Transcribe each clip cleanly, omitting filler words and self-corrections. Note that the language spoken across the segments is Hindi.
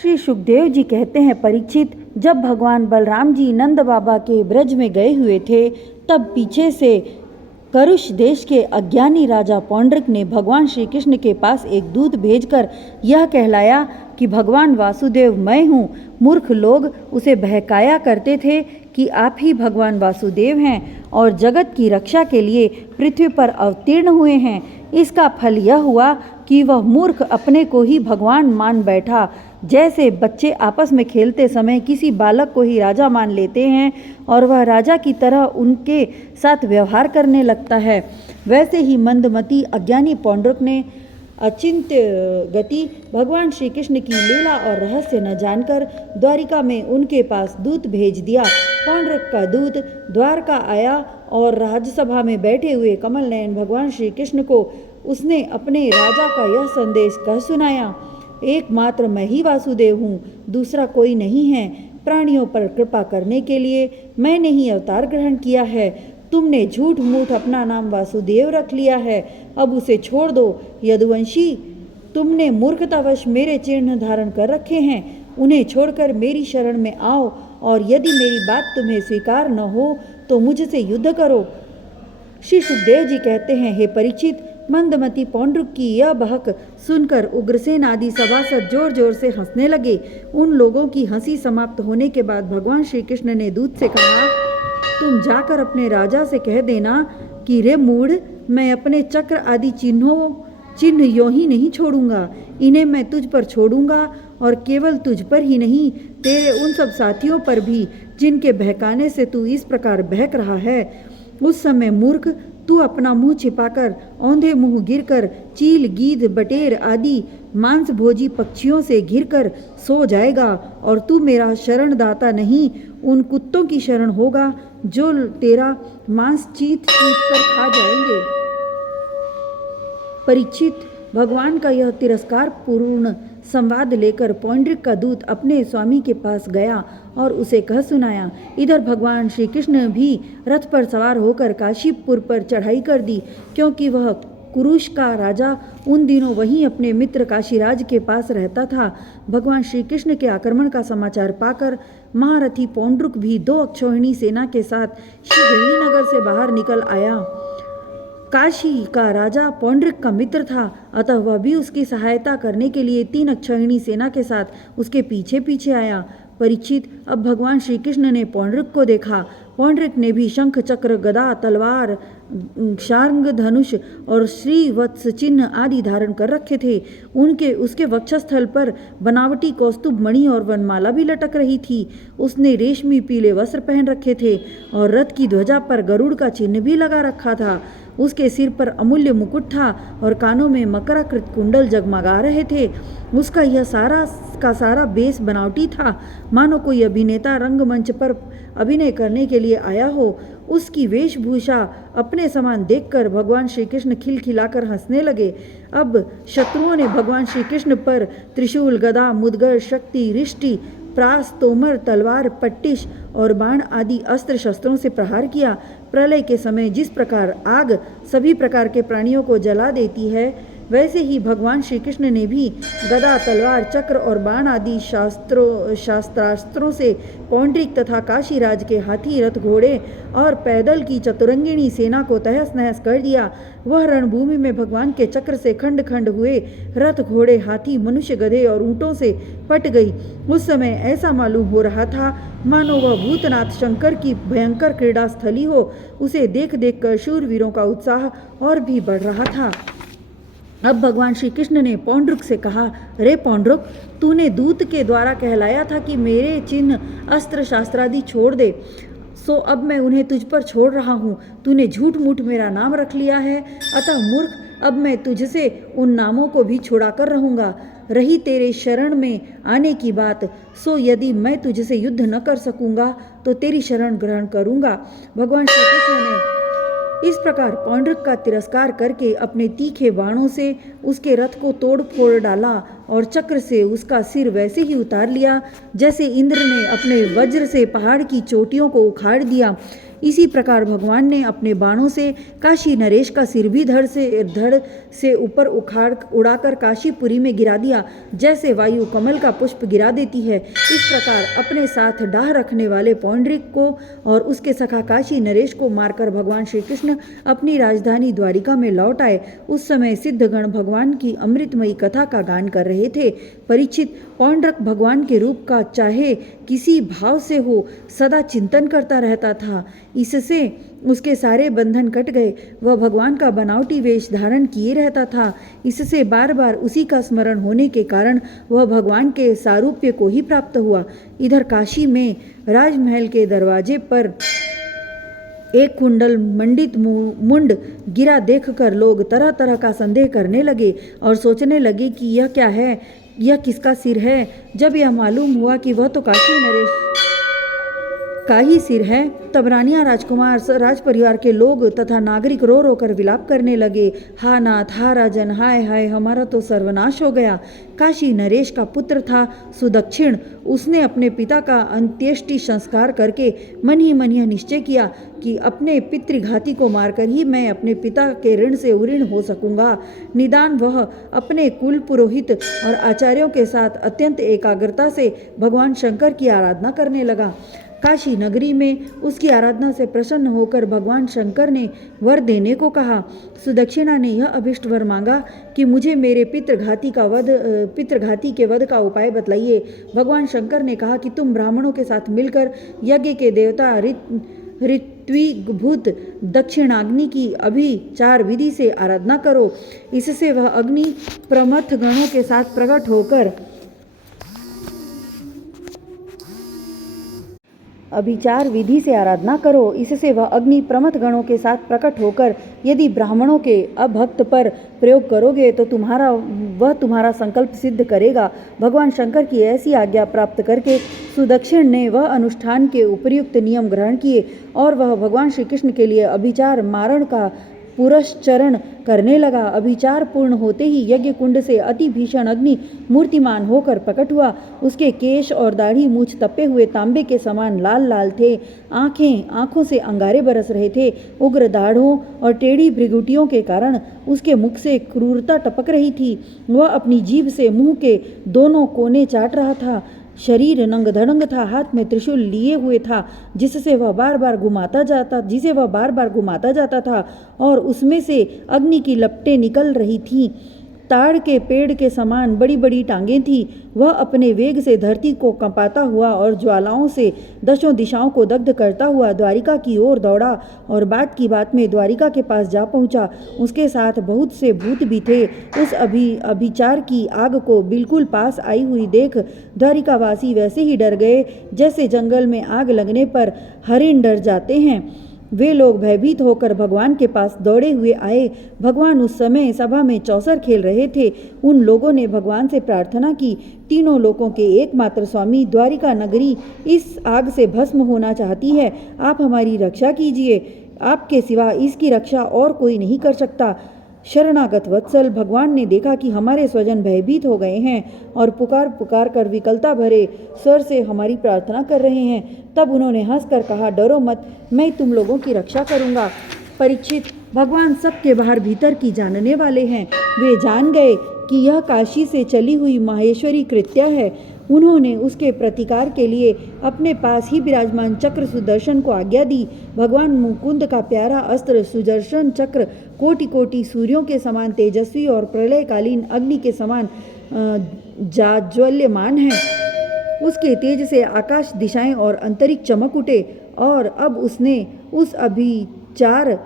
श्री सुखदेव जी कहते हैं, परीक्षित, जब भगवान बलराम जी नंद बाबा के ब्रज में गए हुए थे, तब पीछे से करुष देश के अज्ञानी राजा पौंड्रिक ने भगवान श्री कृष्ण के पास एक दूत भेजकर यह कहलाया कि भगवान वासुदेव मैं हूँ। मूर्ख लोग उसे बहकाया करते थे कि आप ही भगवान वासुदेव हैं और जगत की रक्षा के लिए पृथ्वी पर अवतीर्ण हुए हैं। इसका फल यह हुआ कि वह मूर्ख अपने को ही भगवान मान बैठा। जैसे बच्चे आपस में खेलते समय किसी बालक को ही राजा मान लेते हैं और वह राजा की तरह उनके साथ व्यवहार करने लगता है, वैसे ही मंदमती अज्ञानी पौंड्रिक ने अचिंत्य गति भगवान श्री कृष्ण की लीला और रहस्य न जानकर द्वारिका में उनके पास दूत भेज दिया। पौंड्रिक का दूत द्वारका आया और राजसभा में बैठे हुए कमल नयन भगवान श्री कृष्ण को उसने अपने राजा का यह संदेश कह सुनाया, एकमात्र मैं ही वासुदेव हूँ, दूसरा कोई नहीं है। प्राणियों पर कृपा करने के लिए मैंने ही अवतार ग्रहण किया है। तुमने झूठ मूठ अपना नाम वासुदेव रख लिया है, अब उसे छोड़ दो। यदुवंशी, तुमने मूर्खतावश मेरे चिन्ह धारण कर रखे हैं, उन्हें छोड़कर मेरी शरण में आओ और यदि मेरी बात तुम्हें स्वीकार न हो तो मुझसे युद्ध करो। श्री सुखदेव जी कहते हैं, हे परीक्षित, मंदमती पौंड्रिक की यह बहक सुनकर उग्रसेन आदि सभासद जोर जोर से हंसने लगे। उन लोगों की हंसी समाप्त होने के बाद भगवान श्री कृष्ण ने दूत से कहा, तुम जाकर अपने राजा से कह देना कि रे मूढ़, मैं अपने चक्र आदि चिन्ह यों ही नहीं छोड़ूंगा। इन्हें मैं तुझ पर छोड़ूंगा और केवल तुझ पर ही नहीं, तेरे उन सब साथियों पर भी जिनके बहकाने से तू इस प्रकार बहक रहा है। उस समय मूर्ख, तू अपना मुंह छिपाकर औंधे मुंह गिरकर चील, गीध, बटेर आदि मांस भोजी पक्षियों से घिरकर सो जाएगा और तू मेरा शरणदाता नहीं, उन कुत्तों की शरण होगा जो तेरा मांस चीत चीत कर खा जाएंगे। परीक्षित, भगवान का यह तिरस्कार पूर्ण संवाद लेकर पौंड्रिक का दूत अपने स्वामी के पास गया और उसे कह सुनाया। इधर भगवान श्री कृष्ण भी रथ पर सवार होकर काशीपुर पर चढ़ाई कर दी, क्योंकि वह कुरुष का राजा उन दिनों वहीं अपने मित्र काशीराज के पास रहता था। भगवान श्री कृष्ण के आक्रमण का समाचार पाकर महारथी पौंड्रिक भी 2 अक्षौहिणी सेना के साथ शीघ्र नगर से बाहर निकल आया। काशी का राजा पौंड्रिक का मित्र था, अतः वह भी उसकी सहायता करने के लिए 3 अक्षौहिणी सेना के साथ उसके पीछे पीछे आया। परीक्षित, अब भगवान श्री कृष्ण ने पौंड्रिक को देखा। पौंड्रिक ने भी शंख, चक्र, गदा, तलवार, शार्ंग, धनुष और श्रीवत्स चिन्ह आदि धारण कर रखे थे। उसके वक्षस्थल पर बनावटी कौस्तुभ मणि और वनमाला भी लटक रही थी। उसने रेशमी पीले वस्त्र पहन रखे थे और रथ की ध्वजा पर गरुड़ का चिन्ह भी लगा रखा था। उसके सिर पर अमूल्य मुकुट था और कानों में मकराकृत कुंडल जगमगा रहे थे। उसका यह सारा बेस बनावटी था, मानो कोई अभिनेता रंगमंच पर अभिनय करने के लिए आया हो। उसकी वेशभूषा अपने समान देखकर भगवान श्री कृष्ण खिलखिलाकर हंसने लगे। अब शत्रुओं ने भगवान श्री कृष्ण पर त्रिशूल, गदा, मुद्गर, शक्ति, रिष्टि, प्रास, तोमर, तलवार, पट्टिश और बाण आदि अस्त्र शस्त्रों से प्रहार किया। प्रलय के समय जिस प्रकार आग सभी प्रकार के प्राणियों को जला देती है, वैसे ही भगवान श्री कृष्ण ने भी गदा, तलवार, चक्र और बाण आदि शास्त्रास्त्रों से पौंड्रिक तथा काशीराज के हाथी, रथ, घोड़े और पैदल की चतुरंगिणी सेना को तहस नहस कर दिया। वह रणभूमि में भगवान के चक्र से खंड खंड हुए रथ, घोड़े, हाथी, मनुष्य, गधे और ऊँटों से पट गई। उस समय ऐसा मालूम हो रहा था मानो वह भूतनाथ शंकर की भयंकर क्रीड़ा स्थली हो। उसे देख देख कर शूरवीरों का उत्साह और भी बढ़ रहा था। अब भगवान श्री कृष्ण ने पौंड्रिक से कहा, रे पौंड्रिक, तूने दूत के द्वारा कहलाया था कि मेरे चिन्ह, अस्त्र, शास्त्रादि छोड़ दे, सो अब मैं उन्हें तुझ पर छोड़ रहा हूँ। तूने झूठ मूठ मेरा नाम रख लिया है, अतः मूर्ख, अब मैं तुझसे उन नामों को भी छुड़ा कर रहूँगा। रही तेरे शरण में आने की बात, सो यदि मैं तुझसे युद्ध न कर सकूँगा तो तेरी शरण ग्रहण करूँगा। भगवान श्री कृष्ण ने इस प्रकार पौंड्रिक का तिरस्कार करके अपने तीखे बाणों से उसके रथ को तोड़ फोड़ डाला और चक्र से उसका सिर वैसे ही उतार लिया जैसे इंद्र ने अपने वज्र से पहाड़ की चोटियों को उखाड़ दिया। इसी प्रकार भगवान ने अपने बाणों से काशी नरेश का सिर भी धड़ से ऊपर उड़ाकर काशीपुरी में गिरा दिया, जैसे वायु कमल का पुष्प गिरा देती है। इस प्रकार अपने साथ डाह रखने वाले पौंड्रिक को और उसके सखा काशी नरेश को मारकर भगवान श्री कृष्ण अपनी राजधानी द्वारिका में लौट आए। उस समय सिद्धगण भगवान की अमृतमयी कथा का गान कर रहे थे। परीक्षित, पौंड्रक भगवान के रूप का चाहे किसी भाव से हो सदा चिंतन करता रहता था। इससे उसके सारे बंधन कट गए। वह भगवान का बनावटी वेश धारण किए रहता था। इससे बार बार उसी का स्मरण होने के कारण वह भगवान के सारूप्य को ही प्राप्त हुआ। इधर काशी में राजमहल के दरवाजे पर एक कुंडल मंडित मुंड गिरा देखकर लोग तरह तरह का संदेह करने लगे और सोचने लगे कि यह क्या है, यह किसका सिर है। जब यह मालूम हुआ कि वह तो काशी नरेश का ही सिर है, तब रानियां, राजकुमार, राज परिवार के लोग तथा नागरिक रो रो कर विलाप करने लगे। हा नाथ, हा राजन, हाय हाय, हमारा तो सर्वनाश हो गया। काशी नरेश का पुत्र था सुदक्षिण। उसने अपने पिता का अंत्येष्टि संस्कार करके मन ही मन यह निश्चय किया कि अपने पितृघाती को मारकर ही मैं अपने पिता के ऋण से उऋण हो सकूंगा। निदान वह अपने कुल पुरोहित और आचार्यों के साथ अत्यंत एकाग्रता से भगवान शंकर की आराधना करने लगा। काशी नगरी में उसकी आराधना से प्रसन्न होकर भगवान शंकर ने वर देने को कहा। सुदक्षिणा ने यह अभिष्ट वर मांगा कि मुझे मेरे पितृघाती के वध का उपाय बतलाइए। भगवान शंकर ने कहा कि तुम ब्राह्मणों के साथ मिलकर यज्ञ के देवता ऋत्विभूत दक्षिणाग्नि की अभिचार विधि से आराधना करो। इससे वह अग्नि प्रमथ गणों के साथ प्रकट होकर अभिचार विधि से आराधना करो। इससे वह अग्नि प्रमथ गणों के साथ प्रकट होकर यदि ब्राह्मणों के अभक्त पर प्रयोग करोगे तो तुम्हारा संकल्प सिद्ध करेगा। भगवान शंकर की ऐसी आज्ञा प्राप्त करके सुदक्षिण ने वह अनुष्ठान के उपयुक्त नियम ग्रहण किए और वह भगवान श्री कृष्ण के लिए अभिचार मारण का पुरस्चरण करने लगा। अभिचार पूर्ण होते ही यज्ञ कुंड से अति भीषण अग्नि मूर्तिमान होकर प्रकट हुआ। उसके केश और दाढ़ी मूछ तपे हुए तांबे के समान लाल लाल थे। आंखों से अंगारे बरस रहे थे। उग्र दाढ़ों और टेढ़ी भृगुटियों के कारण उसके मुख से क्रूरता टपक रही थी। वह अपनी जीभ से मुंह के दोनों कोने चाट रहा था। शरीर नंग धड़ंग था, हाथ में त्रिशूल लिए हुए था, जिसे वह बार बार घुमाता जाता था और उसमें से अग्नि की लपटें निकल रही थीं। ताड़ के पेड़ के समान बड़ी बड़ी टांगें थीं। वह अपने वेग से धरती को कंपाता हुआ और ज्वालाओं से दशों दिशाओं को दग्ध करता हुआ द्वारिका की ओर दौड़ा और बात की बात में द्वारिका के पास जा पहुंचा। उसके साथ बहुत से भूत भी थे। उस अभिचार की आग को बिल्कुल पास आई हुई देख द्वारिकावासी वैसे ही डर गए जैसे जंगल में आग लगने पर हरिण डर जाते हैं। वे लोग भयभीत होकर भगवान के पास दौड़े हुए आए। भगवान उस समय सभा में चौसर खेल रहे थे। उन लोगों ने भगवान से प्रार्थना की, तीनों लोकों के एकमात्र स्वामी, द्वारिका नगरी इस आग से भस्म होना चाहती है। आप हमारी रक्षा कीजिए। आपके सिवा इसकी रक्षा और कोई नहीं कर सकता। शरणागत वत्सल, भगवान ने देखा कि हमारे स्वजन भयभीत हो गए हैं और पुकार कर विकलता भरे स्वर से हमारी प्रार्थना कर रहे हैं। तब उन्होंने हंसकर कहा, डरो मत, मैं तुम लोगों की रक्षा करूंगा। परीक्षित, भगवान सबके बाहर भीतर की जानने वाले हैं। वे जान गए कि यह काशी से चली हुई माहेश्वरी कृत्या है। उन्होंने उसके प्रतिकार के लिए अपने पास ही विराजमान चक्र सुदर्शन को आज्ञा दी। भगवान मुकुंद का प्यारा अस्त्र सुदर्शन चक्र कोटि कोटि सूर्यों के समान तेजस्वी और प्रलयकालीन अग्नि के समान जाज्वल्यमान है। उसके तेज से आकाश, दिशाएं और अंतरिक्ष चमक उठे और अब उसने उस अभिचार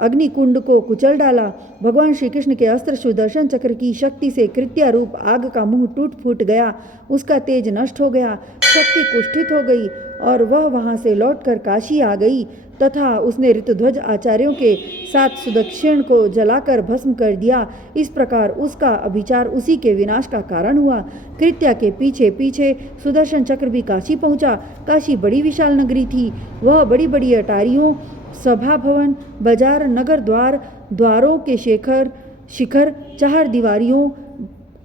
अग्निकुंड को कुचल डाला। भगवान श्री कृष्ण के अस्त्र सुदर्शन चक्र की शक्ति से कृत्यारूप आग का मुंह टूट फूट गया। उसका तेज नष्ट हो गया, शक्ति कुष्ठित हो गई और वह वहां से लौटकर काशी आ गई तथा उसने ऋतुध्वज आचार्यों के साथ सुदक्षिण को जलाकर भस्म कर दिया। इस प्रकार उसका अभिचार उसी के विनाश का कारण हुआ। कृत्या के पीछे पीछे सुदर्शन चक्र भी काशी पहुंचा। काशी बड़ी विशाल नगरी थी। वह बड़ी बड़ी अटारियों, सभा भवन, बाजार, नगर द्वारों के शिखर, चार दीवारियों,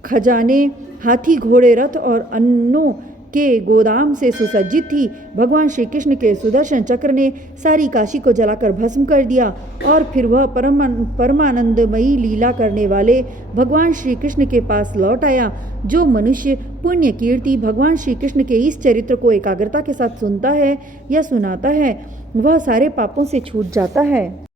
खजाने, हाथी, घोड़े, रथ और अन्नों के गोदाम से सुसज्जित थी। भगवान श्री कृष्ण के सुदर्शन चक्र ने सारी काशी को जलाकर भस्म कर दिया और फिर वह परमानंदमयी लीला करने वाले भगवान श्री कृष्ण के पास लौट आया। जो मनुष्य पुण्य कीर्ति भगवान श्री कृष्ण के इस चरित्र को एकाग्रता के साथ सुनता है या सुनाता है, वह सारे पापों से छूट जाता है।